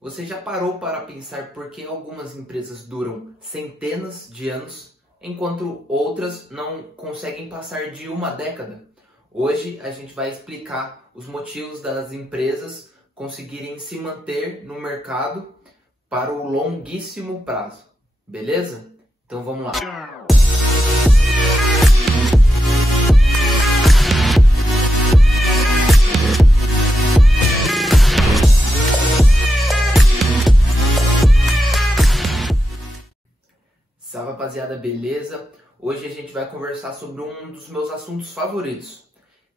Você já parou para pensar por que algumas empresas duram centenas de anos, enquanto outras não conseguem passar de uma década? Hoje a gente vai explicar os motivos das empresas conseguirem se manter no mercado para o longuíssimo prazo, beleza? Então vamos lá. Salve rapaziada, beleza? Hoje a gente vai conversar sobre um dos meus assuntos favoritos.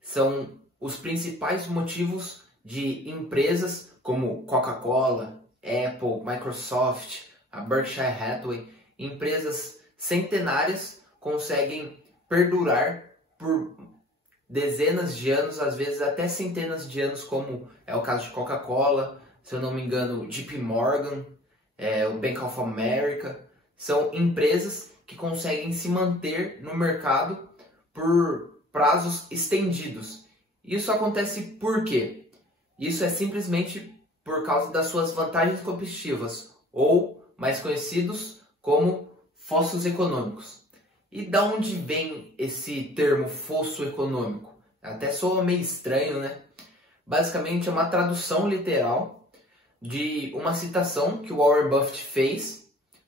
São os principais motivos de empresas como Coca-Cola, Apple, Microsoft, a Berkshire Hathaway, empresas centenárias conseguem perdurar por dezenas de anos, às vezes até centenas de anos, como é o caso de Coca-Cola, se eu não me engano, JP Morgan, o Bank of America. São empresas que conseguem se manter no mercado por prazos estendidos. Isso acontece por quê? Isso é simplesmente por causa das suas vantagens competitivas, ou mais conhecidos como fossos econômicos. E da onde vem esse termo fosso econômico? Até soa meio estranho, né? Basicamente é uma tradução literal de uma citação que o Warren Buffett fez,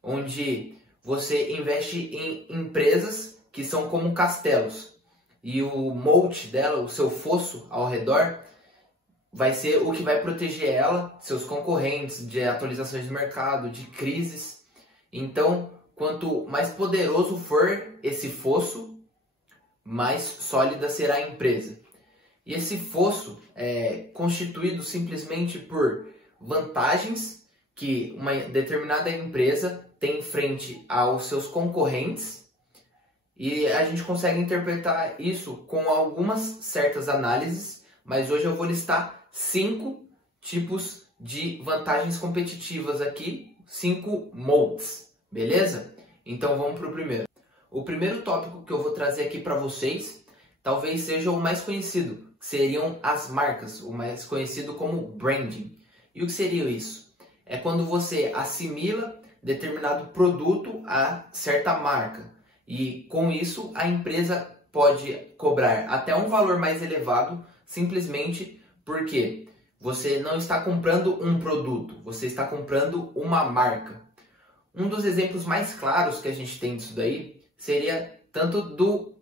onde você investe em empresas que são como castelos. E o moat dela, o seu fosso ao redor, vai ser o que vai proteger ela, seus concorrentes, de atualizações de mercado, de crises. Então, quanto mais poderoso for esse fosso, mais sólida será a empresa. E esse fosso é constituído simplesmente por vantagens que uma determinada empresa tem frente aos seus concorrentes, e a gente consegue interpretar isso com algumas certas análises, mas hoje eu vou listar 5 tipos de vantagens competitivas aqui, 5 moats, beleza? Então vamos para o primeiro. O primeiro tópico que eu vou trazer aqui para vocês, talvez seja o mais conhecido, que seriam as marcas, o mais conhecido como branding. E o que seria isso? É quando você assimila determinado produto a certa marca. E com isso a empresa pode cobrar até um valor mais elevado, simplesmente porque você não está comprando um produto, você está comprando uma marca. Um dos exemplos mais claros que a gente tem disso daí seria tanto do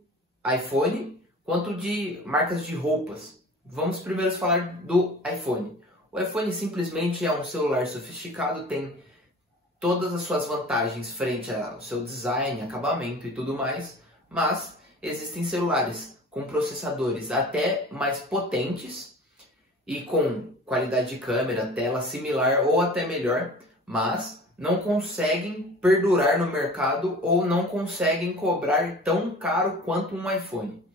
iPhone quanto de marcas de roupas. Vamos primeiro falar do iPhone. O iPhone simplesmente é um celular sofisticado, tem todas as suas vantagens frente ao seu design, acabamento e tudo mais, mas existem celulares com processadores até mais potentes e com qualidade de câmera, tela similar ou até melhor, mas não conseguem perdurar no mercado ou não conseguem cobrar tão caro quanto um iPhone.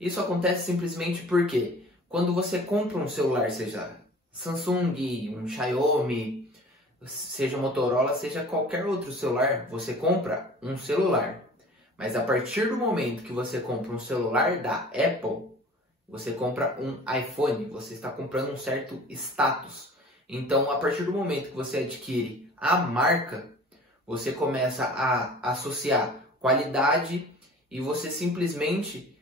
Isso acontece simplesmente porque quando você compra um celular, seja Samsung, um Xiaomi, seja Motorola, seja qualquer outro celular, você compra um celular. Mas a partir do momento que você compra um celular da Apple, você compra um iPhone, você está comprando um certo status. Então, a partir do momento que você adquire a marca, você começa a associar qualidade e você simplesmente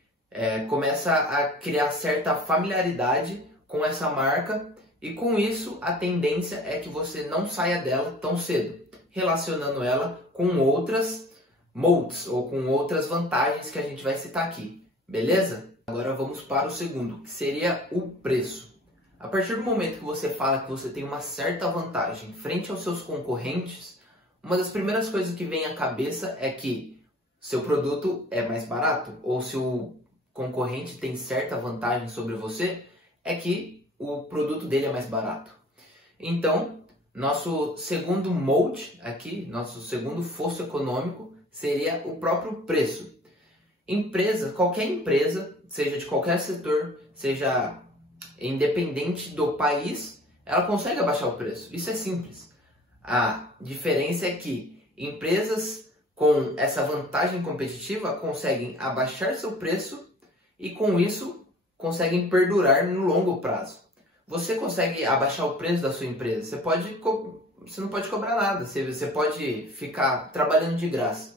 começa a criar certa familiaridade com essa marca. E com isso, a tendência é que você não saia dela tão cedo, relacionando ela com outras moats ou com outras vantagens que a gente vai citar aqui, beleza? Agora vamos para o segundo, que seria o preço. A partir do momento que você fala que você tem uma certa vantagem frente aos seus concorrentes, uma das primeiras coisas que vem à cabeça é que seu produto é mais barato, ou se o concorrente tem certa vantagem sobre você, é que o produto dele é mais barato. Então, nosso segundo moat aqui, nosso segundo fosso econômico, seria o próprio preço. Qualquer empresa, seja de qualquer setor, seja independente do país, ela consegue abaixar o preço. Isso é simples. A diferença é que empresas com essa vantagem competitiva conseguem abaixar seu preço e com isso conseguem perdurar no longo prazo. Você consegue abaixar o preço da sua empresa. Você pode você não pode cobrar nada, você pode ficar trabalhando de graça.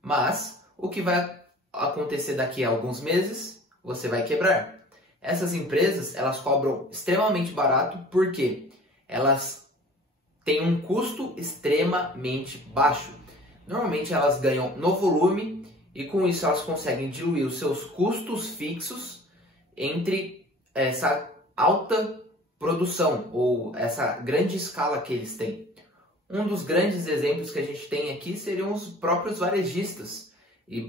Mas o que vai acontecer daqui a alguns meses, você vai quebrar. Essas empresas, elas cobram extremamente barato porque elas têm um custo extremamente baixo. Normalmente elas ganham no volume e com isso elas conseguem diluir os seus custos fixos entre essa alta produção ou essa grande escala que eles têm. Um dos grandes exemplos que a gente tem aqui seriam os próprios varejistas.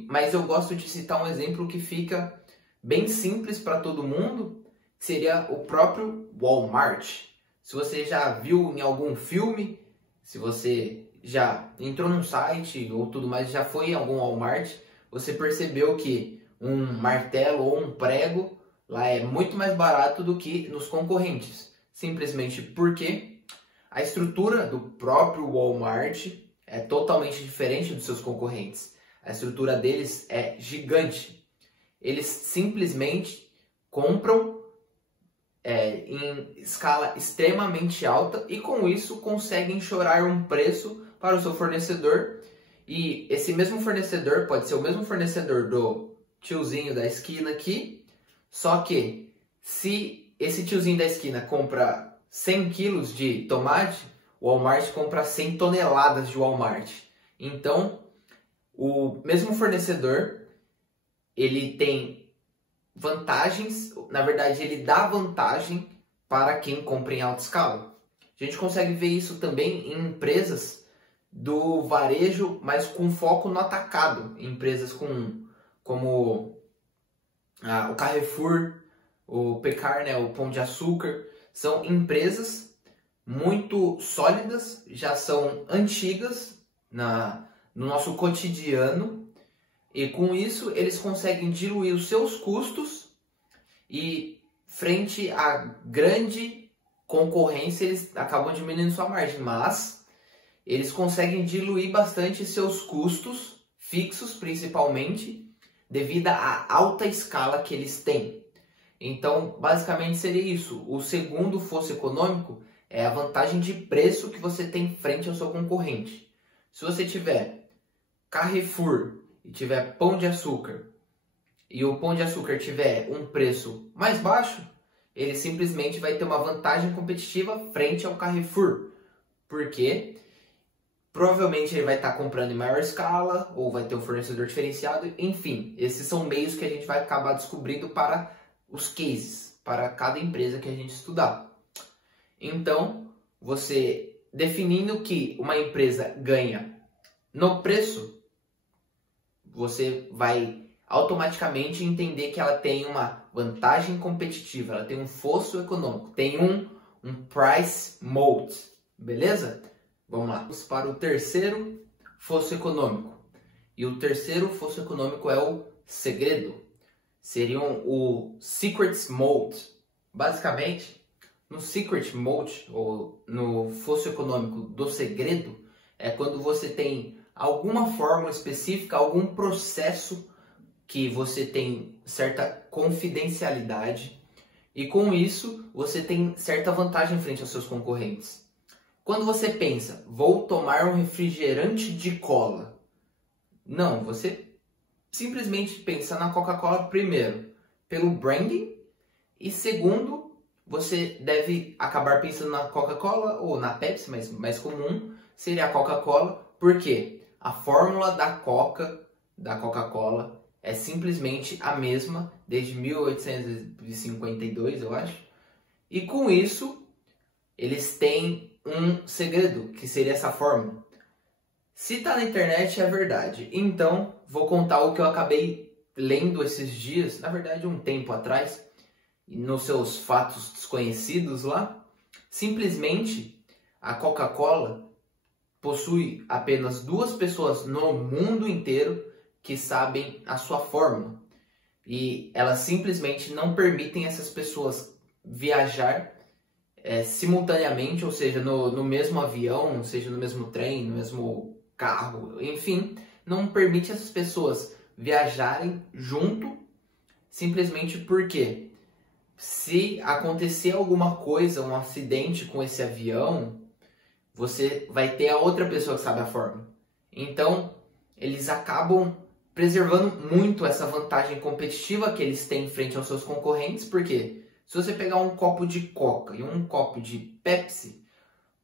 Mas eu gosto de citar um exemplo que fica bem simples para todo mundo, que seria o próprio Walmart. Se você já viu em algum filme, se você já entrou num site ou tudo mais, já foi em algum Walmart, você percebeu que um martelo ou um prego lá é muito mais barato do que nos concorrentes. Simplesmente porque a estrutura do próprio Walmart é totalmente diferente dos seus concorrentes. A estrutura deles é gigante. Eles simplesmente compram em escala extremamente alta e com isso conseguem chorar um preço para o seu fornecedor. E esse mesmo fornecedor pode ser o mesmo fornecedor do tiozinho da esquina aqui, só que se esse tiozinho da esquina compra 100 quilos de tomate, o Walmart compra 100 toneladas de Walmart. Então, o mesmo fornecedor, ele tem vantagens, na verdade ele dá vantagem para quem compra em alta escala. A gente consegue ver isso também em empresas do varejo, mas com foco no atacado. Empresas como o Carrefour, o Pecar, né, o Pão de Açúcar, são empresas muito sólidas, já são antigas no nosso cotidiano e com isso eles conseguem diluir os seus custos e frente à grande concorrência eles acabam diminuindo sua margem, mas eles conseguem diluir bastante seus custos fixos, principalmente devido à alta escala que eles têm. Então, basicamente seria isso. O segundo fosso econômico é a vantagem de preço que você tem frente ao seu concorrente. Se você tiver Carrefour e tiver Pão de Açúcar e o Pão de Açúcar tiver um preço mais baixo, ele simplesmente vai ter uma vantagem competitiva frente ao Carrefour. Porque provavelmente ele vai estar comprando em maior escala ou vai ter um fornecedor diferenciado. Enfim, esses são meios que a gente vai acabar descobrindo para os cases, para cada empresa que a gente estudar. Então, você definindo que uma empresa ganha no preço, você vai automaticamente entender que ela tem uma vantagem competitiva, ela tem um fosso econômico, tem um price moat, beleza? Vamos lá, vamos para o terceiro fosso econômico. E o terceiro fosso econômico é o segredo. Seriam o secret moat. Basicamente, no secret moat, ou no fosso econômico do segredo, é quando você tem alguma fórmula específica, algum processo que você tem certa confidencialidade e com isso você tem certa vantagem frente aos seus concorrentes. Quando você pensa, vou tomar um refrigerante de cola, não, você simplesmente pensa na Coca-Cola primeiro, pelo branding, e segundo, você deve acabar pensando na Coca-Cola ou na Pepsi, mas mais comum seria a Coca-Cola, porque a fórmula da Coca-Cola é simplesmente a mesma desde 1852, eu acho. E com isso, eles têm um segredo, que seria essa fórmula. Se tá na internet, é verdade. Então, vou contar o que eu acabei lendo esses dias, na verdade, um tempo atrás, nos seus fatos desconhecidos lá. Simplesmente, a Coca-Cola possui apenas 2 pessoas no mundo inteiro que sabem a sua fórmula. E elas simplesmente não permitem essas pessoas viajar simultaneamente, ou seja, no mesmo avião, seja no mesmo trem, no mesmo carro, enfim, não permite essas pessoas viajarem junto, simplesmente porque se acontecer alguma coisa, um acidente com esse avião, você vai ter a outra pessoa que sabe a fórmula. Então, eles acabam preservando muito essa vantagem competitiva que eles têm frente aos seus concorrentes, porque se você pegar um copo de Coca e um copo de Pepsi,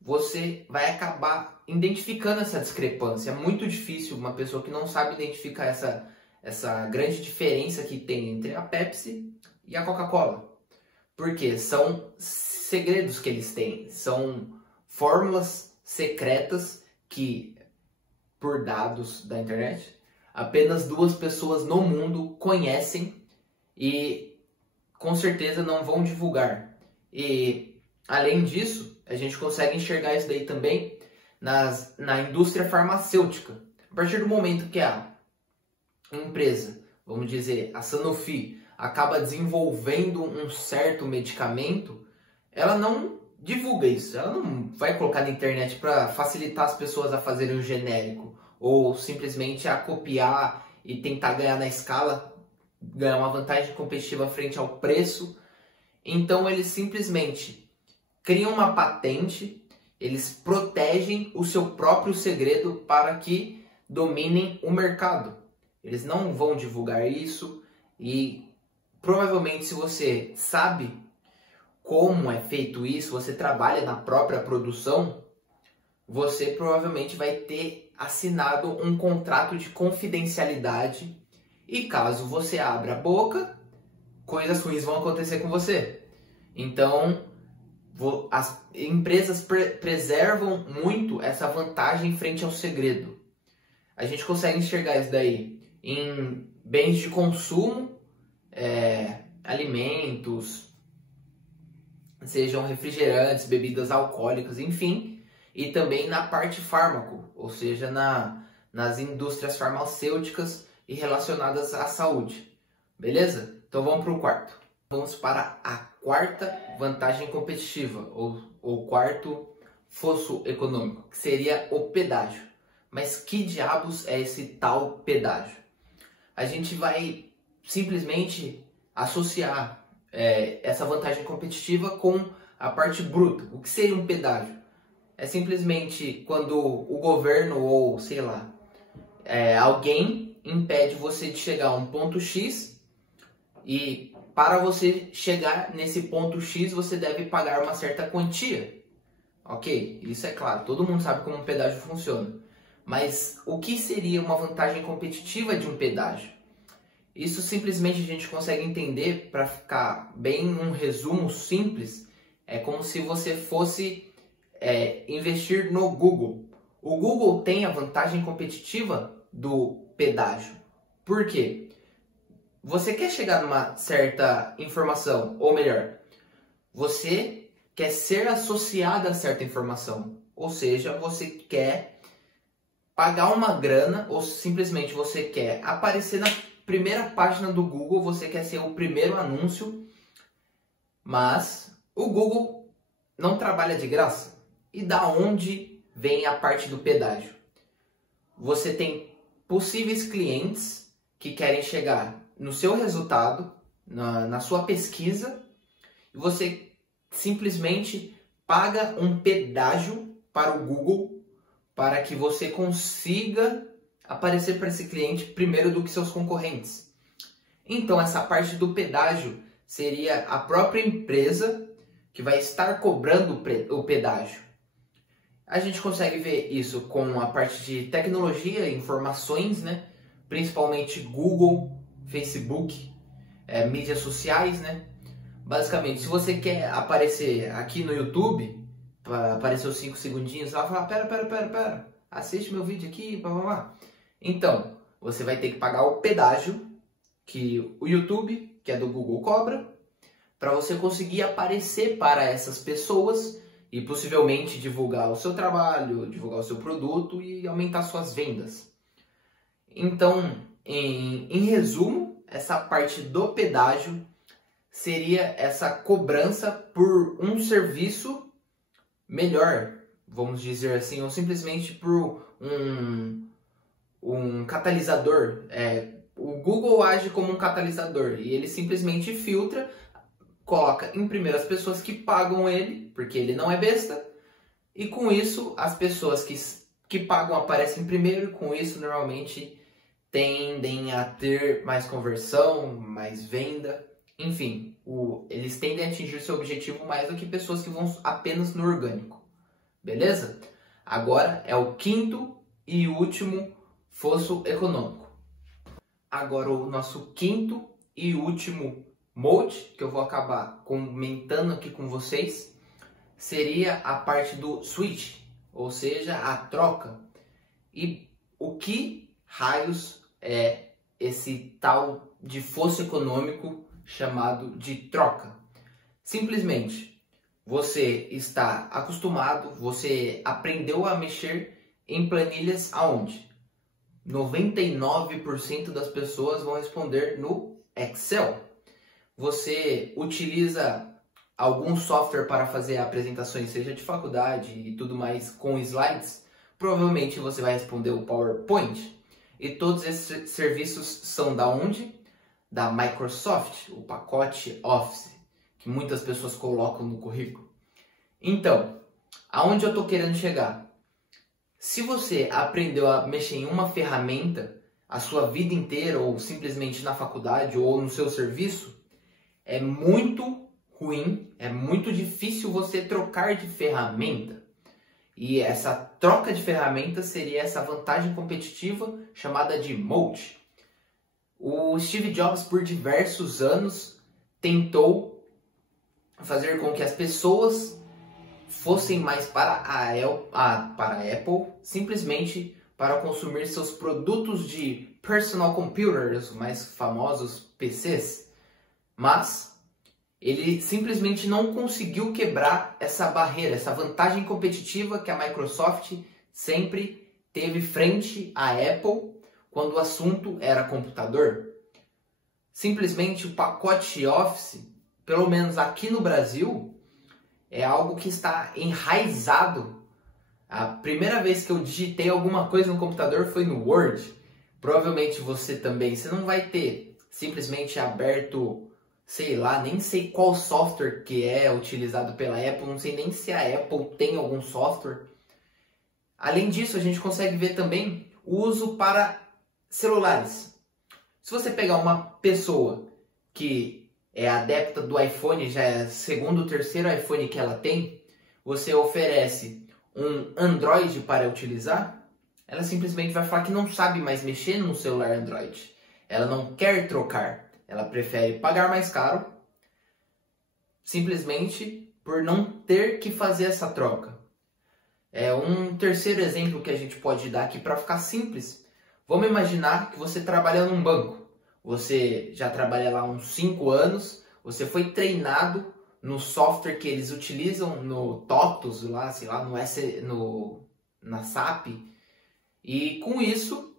você vai acabar identificando essa discrepância. É muito difícil uma pessoa que não sabe identificar essa grande diferença que tem entre a Pepsi e a Coca-Cola. Porque são segredos que eles têm, são fórmulas secretas que, por dados da internet, apenas 2 pessoas no mundo conhecem e com certeza não vão divulgar. E além disso, a gente consegue enxergar isso daí também na indústria farmacêutica. A partir do momento que a empresa, vamos dizer, a Sanofi, acaba desenvolvendo um certo medicamento, ela não divulga isso, ela não vai colocar na internet para facilitar as pessoas a fazerem o genérico ou simplesmente a copiar e tentar ganhar na escala, ganhar uma vantagem competitiva frente ao preço. Então eles simplesmente criam uma patente, eles protegem o seu próprio segredo para que dominem o mercado. Eles não vão divulgar isso e provavelmente, se você sabe como é feito isso, você trabalha na própria produção, você provavelmente vai ter assinado um contrato de confidencialidade e caso você abra a boca, coisas ruins vão acontecer com você. Então, as empresas preservam muito essa vantagem frente ao segredo. A gente consegue enxergar isso daí em bens de consumo, alimentos, sejam refrigerantes, bebidas alcoólicas, enfim, e também na parte fármaco, ou seja, nas indústrias farmacêuticas e relacionadas à saúde. Beleza? Então vamos para o quarto. Vamos para a quarta vantagem competitiva, ou quarto fosso econômico, que seria o pedágio. Mas que diabos é esse tal pedágio? A gente vai simplesmente associar essa vantagem competitiva com a parte bruta. O que seria um pedágio? É simplesmente quando o governo ou, sei lá, alguém impede você de chegar a um ponto X e para você chegar nesse ponto X você deve pagar uma certa quantia. Ok, isso é claro, todo mundo sabe como um pedágio funciona. Mas o que seria uma vantagem competitiva de um pedágio? Isso simplesmente a gente consegue entender, para ficar bem um resumo simples, é como se você fosse investir no Google. O Google tem a vantagem competitiva do pedágio. Por quê? Você quer chegar numa certa informação, ou melhor, você quer ser associado a certa informação. Ou seja, você quer pagar uma grana ou simplesmente você quer aparecer na primeira página do Google, você quer ser o primeiro anúncio, mas o Google não trabalha de graça. E da onde vem a parte do pedágio? Você tem possíveis clientes que querem chegar no seu resultado, na sua pesquisa, e você simplesmente paga um pedágio para o Google para que você consiga aparecer para esse cliente primeiro do que seus concorrentes. Então essa parte do pedágio seria a própria empresa que vai estar cobrando o pedágio. A gente consegue ver isso com a parte de tecnologia e informações, né? Principalmente Google, Facebook, mídias sociais, né? Basicamente, se você quer aparecer aqui no YouTube, para aparecer os 5 segundinhos, ela fala, pera, assiste meu vídeo aqui, blá, blá, blá. Então, você vai ter que pagar o pedágio que o YouTube, que é do Google, cobra, para você conseguir aparecer para essas pessoas e possivelmente divulgar o seu trabalho, divulgar o seu produto e aumentar suas vendas. Então, em resumo, essa parte do pedágio seria essa cobrança por um serviço melhor, vamos dizer assim, ou simplesmente por um catalisador. O Google age como um catalisador e ele simplesmente filtra, coloca em primeiro as pessoas que pagam ele, porque ele não é besta, E com isso, as pessoas que pagam aparecem primeiro, e com isso normalmente tendem a ter mais conversão, mais venda, enfim, eles tendem a atingir seu objetivo mais do que pessoas que vão apenas no orgânico, beleza? Agora é o quinto e último fosso econômico. Agora o nosso quinto e último mode, que eu vou acabar comentando aqui com vocês, seria a parte do switch, ou seja, a troca. E o que raios é esse tal de fosso econômico chamado de troca? Simplesmente, você está acostumado, você aprendeu a mexer em planilhas aonde? 99% das pessoas vão responder no Excel. Você utiliza algum software para fazer apresentações, seja de faculdade e tudo mais, com slides, provavelmente você vai responder o PowerPoint. E todos esses serviços são da onde? Da Microsoft, o pacote Office, que muitas pessoas colocam no currículo. Então, aonde eu estou querendo chegar? Se você aprendeu a mexer em uma ferramenta a sua vida inteira, ou simplesmente na faculdade, ou no seu serviço, é muito ruim, é muito difícil você trocar de ferramenta. E essa troca de ferramenta seria essa vantagem competitiva chamada de moat. O Steve Jobs, por diversos anos, tentou fazer com que as pessoas fossem mais para a Apple, simplesmente para consumir seus produtos de personal computers, os mais famosos PCs. Mas ele simplesmente não conseguiu quebrar essa barreira, essa vantagem competitiva que a Microsoft sempre teve frente à Apple quando o assunto era computador. Simplesmente o pacote Office, pelo menos aqui no Brasil, é algo que está enraizado. A primeira vez que eu digitei alguma coisa no computador foi no Word. Provavelmente você também. Você não vai ter simplesmente aberto, sei lá, nem sei qual software que é utilizado pela Apple, não sei nem se a Apple tem algum software. Além disso, a gente consegue ver também o uso para celulares. Se você pegar uma pessoa que é adepta do iPhone, já é segundo ou terceiro iPhone que ela tem, você oferece um Android para utilizar, ela simplesmente vai falar que não sabe mais mexer no celular Android. Ela não quer trocar, ela prefere pagar mais caro, simplesmente por não ter que fazer essa troca. É um terceiro exemplo que a gente pode dar aqui para ficar simples. Vamos imaginar que você trabalha num banco. Você já trabalha lá há uns 5 anos, você foi treinado no software que eles utilizam no TOTUS, lá, sei lá, na SAP. E com isso,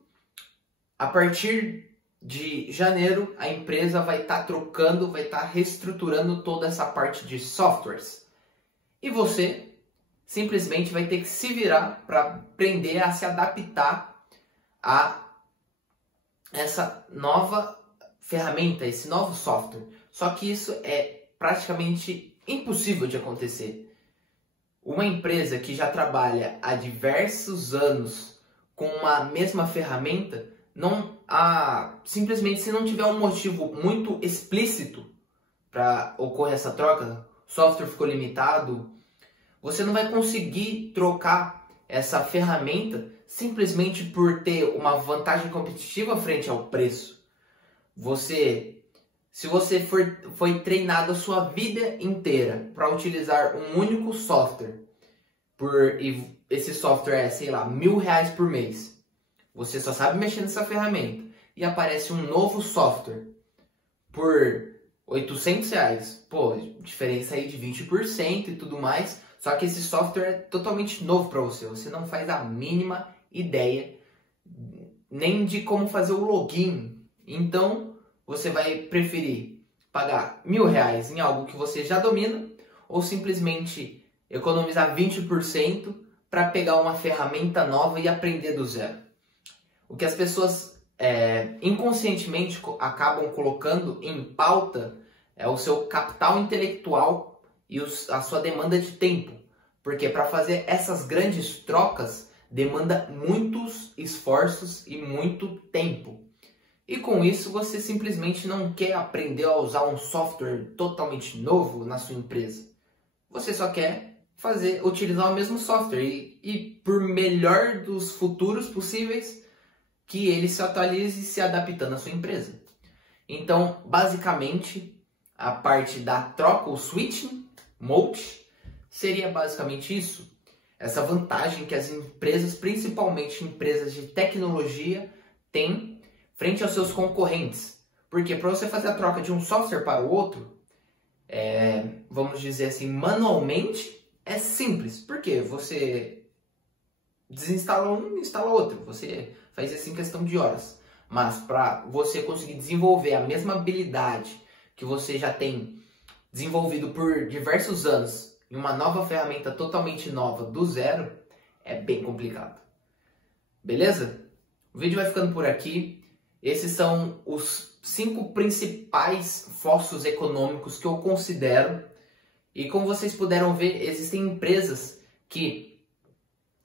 a partir de janeiro, a empresa vai estar trocando, vai estar reestruturando toda essa parte de softwares. E você simplesmente vai ter que se virar para aprender a se adaptar a essa nova ferramenta, esse novo software. Só que isso é praticamente impossível de acontecer. Uma empresa que já trabalha há diversos anos com uma mesma ferramenta, simplesmente se não tiver um motivo muito explícito para ocorrer essa troca, o software ficou limitado, você não vai conseguir trocar essa ferramenta simplesmente por ter uma vantagem competitiva frente ao preço. Se você foi treinado a sua vida inteira para utilizar um único software, e esse software é, sei lá, R$1.000 por mês, você só sabe mexer nessa ferramenta, e aparece um novo software por R$800, pô, diferença aí de 20% e tudo mais, só que esse software é totalmente novo para você, você não faz a mínima ideia nem de como fazer o login. Então você vai preferir pagar R$1.000 em algo que você já domina, ou simplesmente economizar 20% para pegar uma ferramenta nova e aprender do zero. O que as pessoas inconscientemente acabam colocando em pauta é o seu capital intelectual e a sua demanda de tempo. Porque para fazer essas grandes trocas demanda muitos esforços e muito tempo. E com isso você simplesmente não quer aprender a usar um software totalmente novo na sua empresa. Você só quer utilizar o mesmo software e por melhor dos futuros possíveis, que ele se atualize e se adaptando à sua empresa. Então, basicamente, a parte da troca, o switching mode, seria basicamente isso. Essa vantagem que as empresas, principalmente empresas de tecnologia, têm frente aos seus concorrentes. Porque para você fazer a troca de um software para o outro, vamos dizer assim, manualmente, é simples. Porque você desinstala um e instala outro. Você faz isso em questão de horas. Mas para você conseguir desenvolver a mesma habilidade que você já tem desenvolvido por diversos anos em uma nova ferramenta totalmente nova do zero, é bem complicado. Beleza? O vídeo vai ficando por aqui. Esses são os 5 principais fossos econômicos que eu considero. E como vocês puderam ver, existem empresas que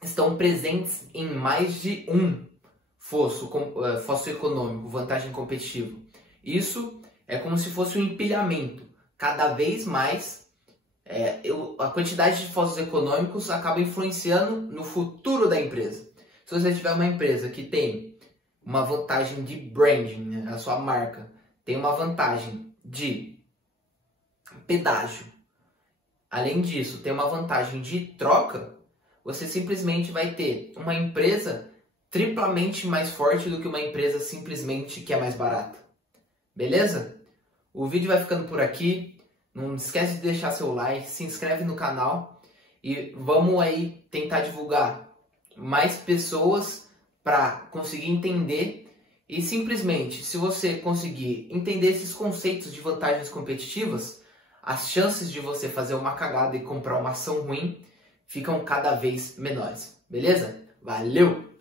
estão presentes em mais de um fosso econômico, vantagem competitiva. Isso é como se fosse um empilhamento. Cada vez mais, a quantidade de fossos econômicos acaba influenciando no futuro da empresa. Se você tiver uma empresa que tem uma vantagem de branding, né, a sua marca, tem uma vantagem de pedágio, além disso, tem uma vantagem de troca, você simplesmente vai ter uma empresa triplamente mais forte do que uma empresa simplesmente que é mais barata. Beleza? O vídeo vai ficando por aqui. Não esquece de deixar seu like, se inscreve no canal e vamos aí tentar divulgar mais pessoas para conseguir entender. E simplesmente, se você conseguir entender esses conceitos de vantagens competitivas, as chances de você fazer uma cagada e comprar uma ação ruim ficam cada vez menores. Beleza? Valeu!